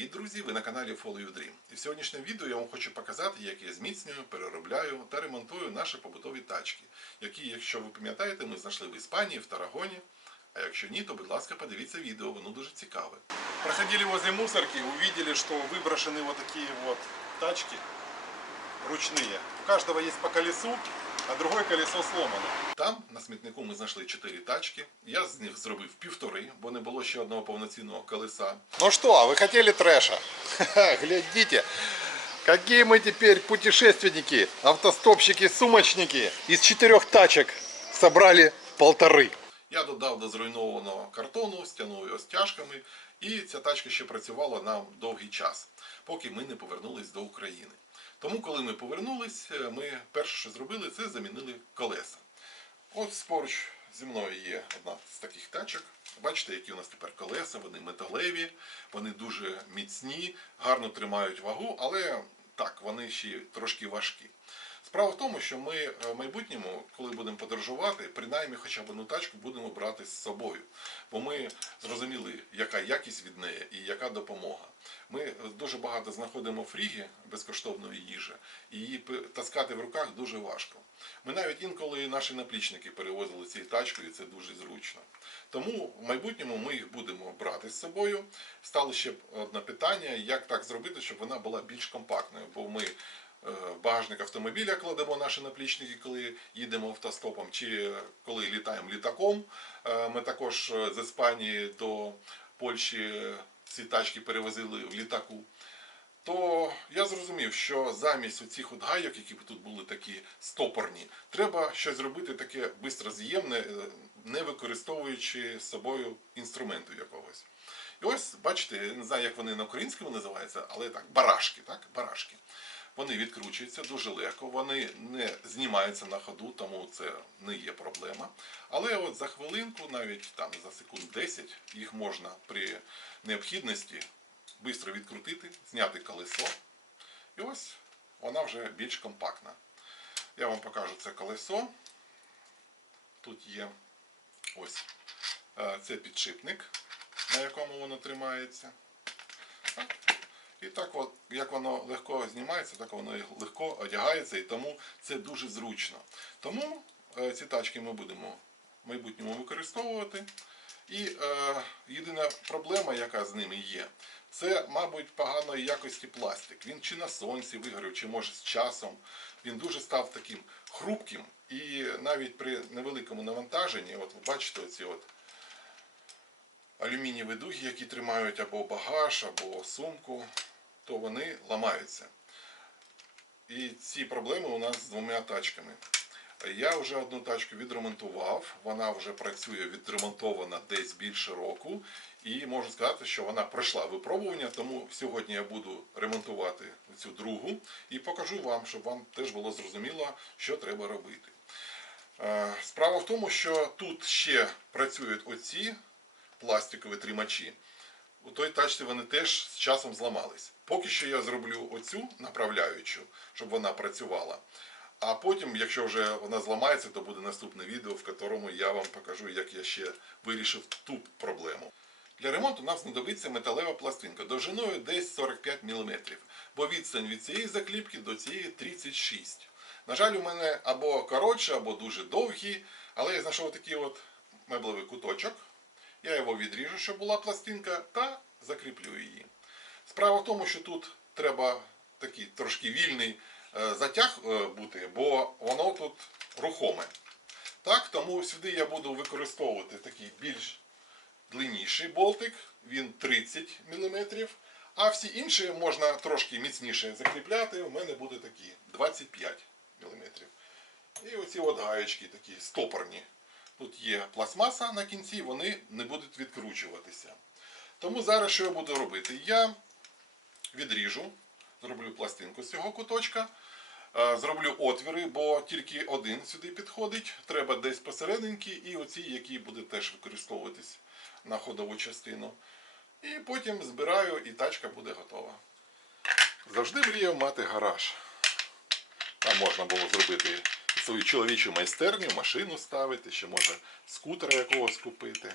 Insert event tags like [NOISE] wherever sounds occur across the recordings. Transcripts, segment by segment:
Привіт, друзі! Ви на каналі Follow Your Dream. І в сьогоднішньому відео я вам хочу показати, як я зміцнюю, переробляю та ремонтую наші побутові тачки, які, якщо ви пам'ятаєте, ми знайшли в Іспанії, в Тарагоні. А якщо ні, то будь ласка, подивіться відео, воно дуже цікаве. Проходили возле мусорки, увидели, что выброшены вот такие вот тачки ручные. У каждого есть по колесу, а другое колесо сломано. Там на смітнику ми знайшли чотири тачки. Я з них зробив півтори, бо не було ще одного повноцінного колеса. Ну что, вы хотели трэша? Ха-ха, [LAUGHS] Глядите, какие мы теперь путешественники, автостопщики, сумочники. Из четырех тачек собрали полторы. Я додав до зруйнованого картону, стягнув його стяжками, і ця тачка ще працювала нам довгий час, поки ми не повернулись до України. Тому, коли ми повернулись, е, ми перше, що зробили, це замінили колеса. От поруч зі мною є одна з таких тачок. Бачите, які у нас тепер колеса, вони металеві, вони дуже міцні, гарно тримають вагу, але так, вони ще трошки важкі. Справа в тому, що ми е, в майбутньому, коли будемо подорожувати, принаймні хоча б одну тачку будемо брати з собою. Бо ми зрозуміли, яка якість від неї і яка допомога. Ми е, дуже багато знаходимо фріги безкоштовної їжі, і її таскати в руках дуже важко. Ми навіть інколи наші наплічники перевозили цією тачкою, і це дуже зручно. Тому в майбутньому ми їх будемо брати з собою. Стало ще одне питання, як так зробити, щоб вона була більш компактною, бо ми в багажник автомобіля кладемо наші наплічники, коли їдемо автостопом, чи коли літаємо літаком. Е, Ми також е, з Іспанії до Польщі ці тачки перевозили в літаку. То я зрозумів, що замість цих гайок, які тут були такі стопорні, треба щось зробити таке бистроз'ємне, е, не використовуючи з собою інструменту якогось. І ось, бачите, я не знаю, як вони на українському називаються, але так, барашки, так, барашки. Вони відкручуються дуже легко, вони не знімаються на ходу, тому це не є проблема. Але от за хвилинку, навіть там за секунд 10, їх можна при необхідності швидко відкрутити, зняти колесо. І ось вона вже більш компактна. Я вам покажу це колесо. Тут є ось е, це підшипник, на якому воно тримається. І так, от, як воно легко знімається, так воно і легко одягається, і тому це дуже зручно. Тому е, ці тачки ми будемо в майбутньому використовувати. І е, єдина проблема, яка з ними є, це, мабуть, поганої якості пластик. Він чи на сонці вигорів, чи може з часом. Він дуже став таким хрупким. І навіть при невеликому навантаженні, от ви бачите, оці от алюмінієві дуги, які тримають або багаж, або сумку, то вони ламаються. І ці проблеми у нас з двома тачками. Я вже одну тачку відремонтував, вона вже працює відремонтована десь більше року. І можу сказати, що вона пройшла випробування, тому сьогодні я буду ремонтувати цю другу і покажу вам, щоб вам теж було зрозуміло, що треба робити. Е, Справа в тому, що тут ще працюють оці пластикові тримачі. У той тачці вони теж з часом зламались. Поки що я зроблю оцю направляючу, щоб вона працювала. А потім, якщо вже вона зламається, то буде наступне відео, в якому я вам покажу, як я ще вирішив ту проблему. Для ремонту нам знадобиться металева пластинка довжиною десь 45 мм, бо відстань від цієї закліпки до цієї 36 На жаль, у мене або коротше, або дуже довгі, але я знайшов такий от меблевий куточок. Я його відріжу, щоб була пластинка, та закріплю її. Справа в тому, що тут треба такий трошки вільний е, затяг е, бути, бо воно тут рухоме. Так, тому сюди я буду використовувати такий більш длинніший болтик, він 30 мм, а всі інші можна трошки міцніше закріпляти. У мене буде такі 25 мм. І оці от гаєчки такі стопорні. Тут є пластмаса на кінці, вони не будуть відкручуватися. Тому зараз що я буду робити? Я відріжу, зроблю пластинку з цього куточка, е, зроблю отвіри, бо тільки один сюди підходить. Треба десь посерединки і оці, які будуть теж використовуватись на ходову частину. І потім збираю і тачка буде готова. Завжди мріяв мати гараж. Там можна було зробити свою чоловічу майстерню, машину ставити, ще може скутера якогось купити.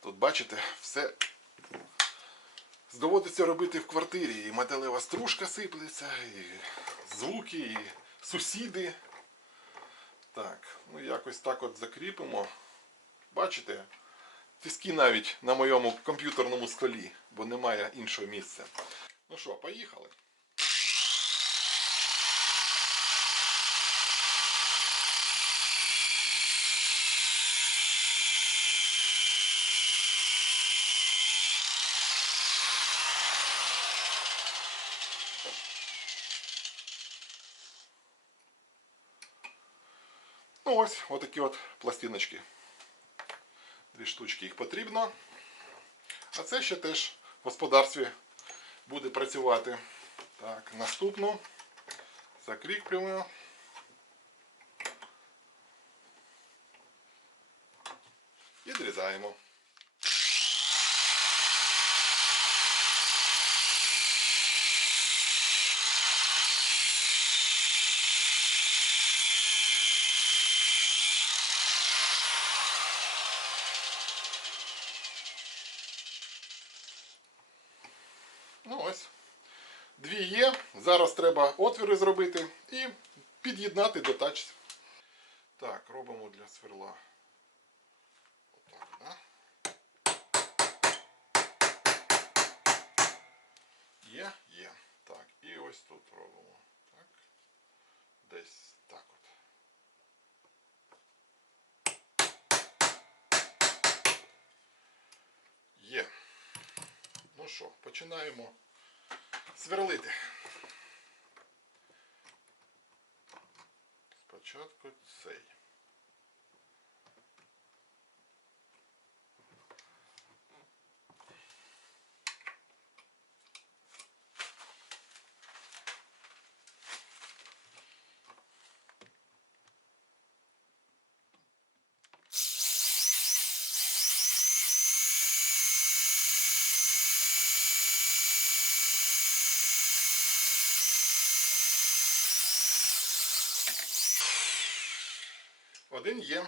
Тут бачите, все доводиться робити в квартирі. І металева стружка сиплеться, і звуки, і сусіди. Так, ну якось так от закріпимо. Бачите? Тиски навіть на моєму комп'ютерному столі, бо немає іншого місця. Ну що, поїхали. Ну ось, отакі от пластиночки. Дві штучки їх потрібно. А це ще теж в господарстві буде працювати. Так, наступну закріплюємо. І зрізаємо. Ну ось. Дві є. Зараз треба отвіри зробити і під'єднати до тач. Так, робимо для сверла. Отак, да? Є, є. Так, і ось тут робимо. Так. Десь так от. Є. Ну що, починаємо сверлити. Спочатку цей. Один є.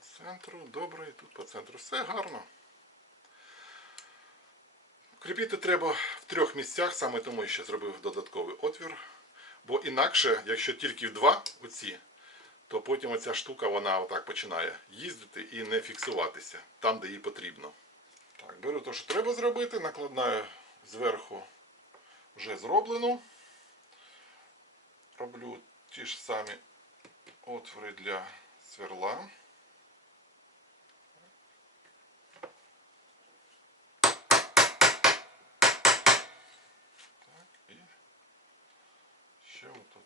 Центру, добре, тут по центру. Все гарно. Кріпити треба в трьох місцях, саме тому я ще зробив додатковий отвір. Бо інакше, якщо тільки в два оці, то потім оця штука вона отак починає їздити і не фіксуватися там, де їй потрібно. Так, беру те, що треба зробити, накладаю зверху вже зроблену. Роблю ті ж самі отвори для сверла. Так, і ще отут.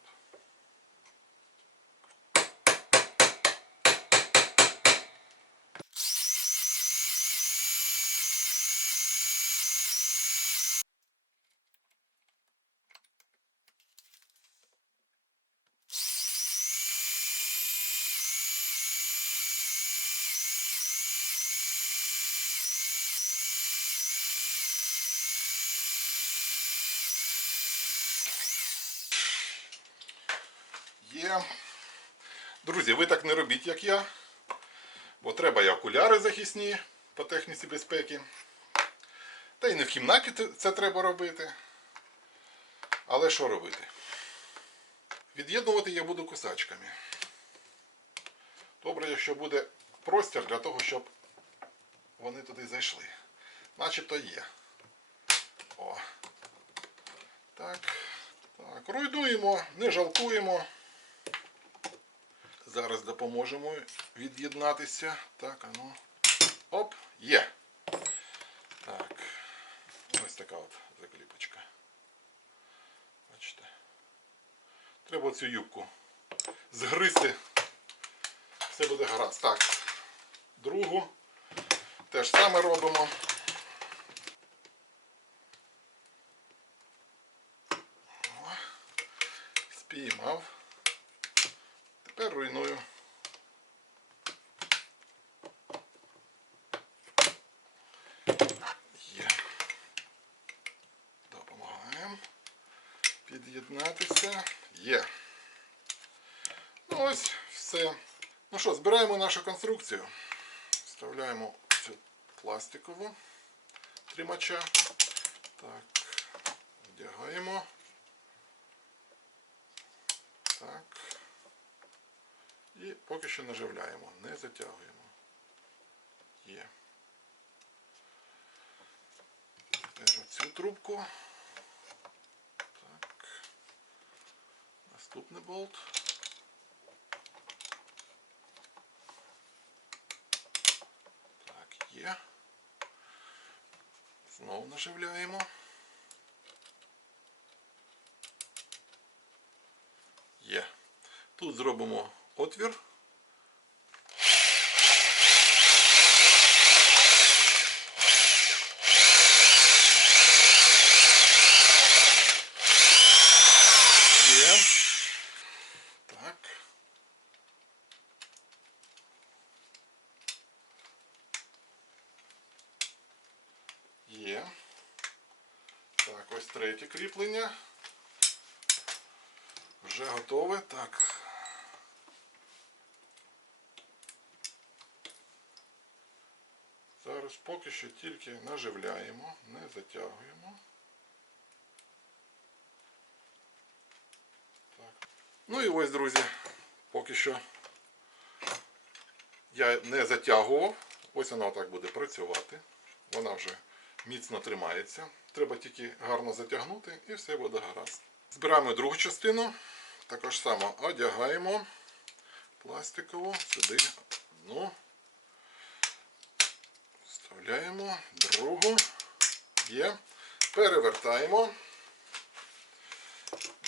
Є. Друзі, ви так не робіть, як я. Бо треба і окуляри захисні по техніці безпеки. Та й не в кімнаті це- треба робити. Але що робити? Від'єднувати я буду кусачками. Добре, якщо буде простір для того, щоб вони туди зайшли. Начебто є. О. Так. Так, руйнуємо, не жалкуємо. Зараз допоможемо від'єднатися. Так, а ну. Оп, є. Так. Ось така от закліпочка. Бачите. Треба цю юбку згризти. Все буде гаразд. Так. Другу. Те ж саме робимо. Спіймав. Тепер руйную. Є. Допомагаємо під'єднатися. Є. Ну ось все. Ну що, збираємо нашу конструкцію. Вставляємо цю пластикову тримача. Так, вдягаємо. Так. І поки що наживляємо, не затягуємо. Є. Тепер оцю трубку. Так. Наступний болт. Так, є. Знову наживляємо. Є. Тут зробимо отвір. Є. Так. Є. Так, ось третє кріплення. Що тільки наживляємо, не затягуємо. Так. Ну і ось, друзі, поки що я не затягував. Ось вона отак буде працювати. Вона вже міцно тримається. Треба тільки гарно затягнути і все буде гаразд. Збираємо другу частину. Також само одягаємо пластикову сюди одну. Вставляємо другу. Є. Перевертаємо.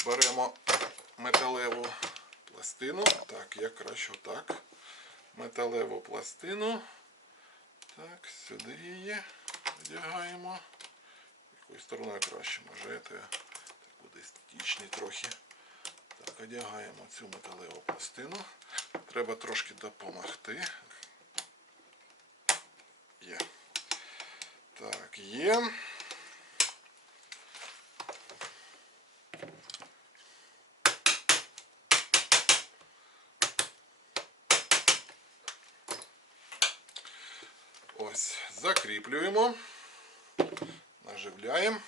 Беремо металеву пластину. Так, як краще отак. Металеву пластину. Так, сюди її одягаємо. Якою стороною краще може. Це так буде стічний трохи. Так, одягаємо цю металеву пластину. Треба трошки допомогти. Є. Так, є. Ось, закріплюємо, наживляємо.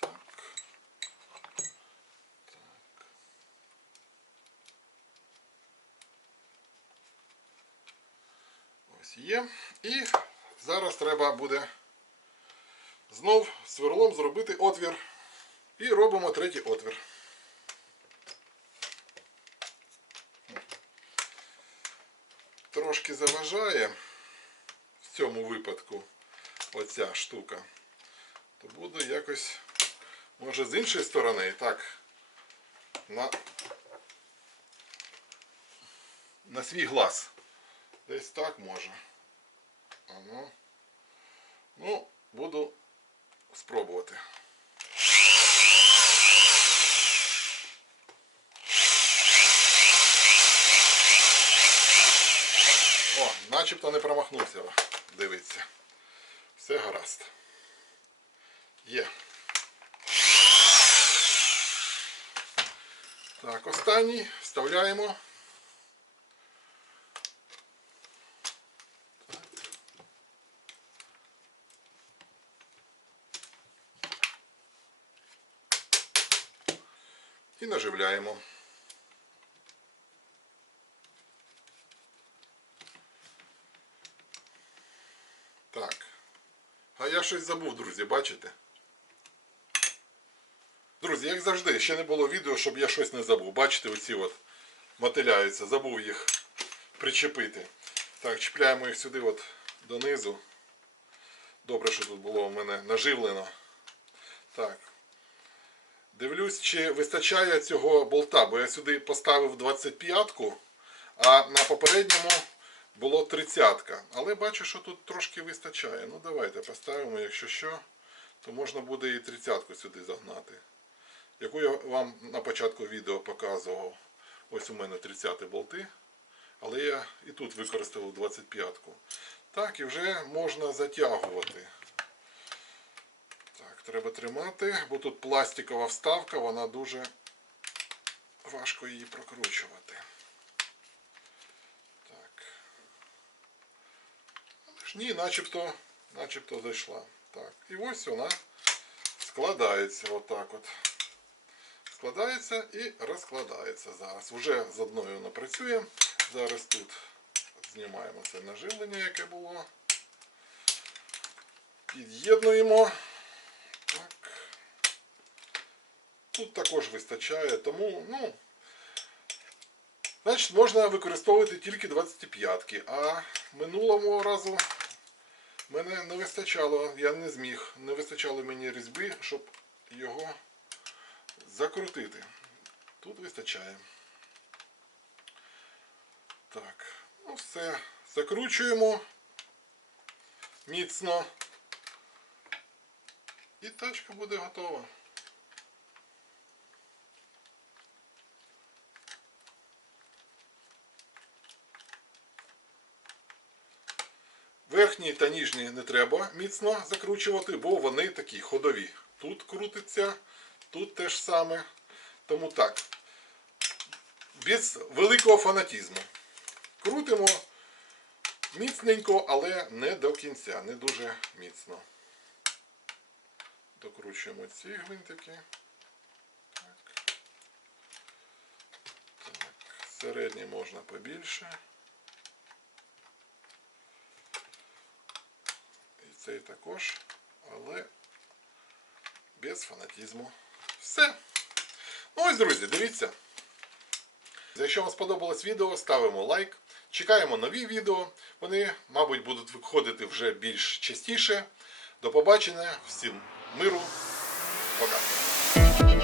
Так. Ось є. І зараз треба буде знов сверлом зробити отвір. І робимо третій отвір. Трошки заважає в цьому випадку оця штука. То буду якось, може з іншої сторони, так, на, на свій глаз. Десь так може. Ано. Ну, буду спробувати. О, начебто не промахнувся. о, Дивиться. Все гаразд. Є. Так, останній вставляємо. І наживляємо. Так. А я щось забув, друзі, бачите? Друзі, як завжди, ще не було відео, щоб я щось не забув. Бачите, оці от мотиляються, забув їх причепити. Так, чіпляємо їх сюди от донизу. Добре, що тут було у мене наживлено. Так. Дивлюсь, чи вистачає цього болта, бо я сюди поставив 25-ку, а на попередньому було 30-ка. Але бачу, що тут трошки вистачає. Ну давайте поставимо, якщо що, то можна буде і тридцятку сюди загнати. Яку я вам на початку відео показував. Ось у мене 30 болти. Але я і тут використав 25-ку. Так, і вже можна затягувати. Треба тримати, бо тут пластикова вставка, вона дуже важко її прокручувати. Так. Ні, начебто, начебто зайшла. Так, і ось вона складається отак от. Складається і розкладається зараз. Уже з одною вона працює. Зараз тут знімаємо це наживлення, яке було. Під'єднуємо. Так. Тут також вистачає, тому, ну, значить, можна використовувати тільки 25-ки, а минулого разу мене не вистачало, я не зміг, не вистачало мені різьби, щоб його закрутити. Тут вистачає. Так, ну все, закручуємо міцно. І тачка буде готова. Верхні та ніжні не треба міцно закручувати, бо вони такі ходові. Тут крутиться, тут теж саме. Тому так. Без великого фанатізму. Крутимо міцненько, але не до кінця, не дуже міцно. Докручуємо ці гвинтики. Так. Так. Середній можна побільше. Цей також, але без фанатізму. Все. Ну ось, друзі, дивіться. Якщо вам сподобалось відео, ставимо лайк. Чекаємо нові відео. Вони, мабуть, будуть виходити вже більш частіше. До побачення, всім миру, пока.